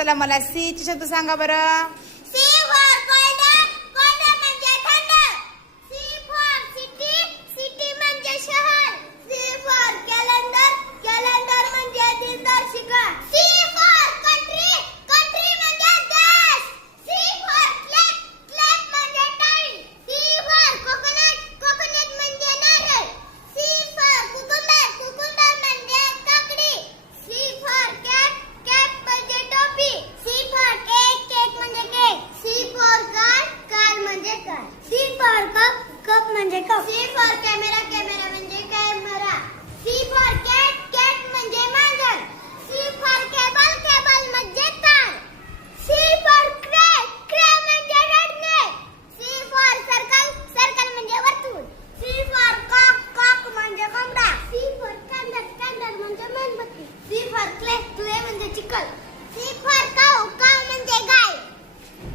चला मला सी चे शब्द सांगा बरं. सी फॉर कोल्ड, कोल्ड म्हणजे थंड. सी फॉर सिटी, सिटी म्हणजे शहर. सी फॉर कॅलेंडर, कॅलेंडर म्हणजे दिनदर्शिका. सी फॉर कंट्री, कंट्री म्हणजे देश. सी फॉर क्लॅप, क्लॅप म्हणजे टाळी. सी फॉर कोकोनट, कोकोनट म्हणजे नारळ. सी फॉर कुकुंबर, कुकुंबर म्हणजे काकडी. सी फॉर कॅप, कॅप म्हणजे टोपी. सी फॉर केक, केक म्हणजे cake. C for car, car म्हणजे car. C for cup, cup म्हणजे cup. C for camera, camera म्हणजे camera. C for cat, cat म्हणजे मांजर. सी फॉर केबल, केबल म्हणजे तार. सी फॉर क्रे, क्रे म्हणजे रडणे. सी फॉर सर्कल, सर्कल म्हणजे वर्तुळ. सी फॉर कॉक, कॉक म्हणजे कोंबडा. सी फॉर कॅन्डल, कॅन्डल म्हणजे मेणबत्ती. सी फॉर क्ले, क्ले म्हणजे चिखल. C for cow,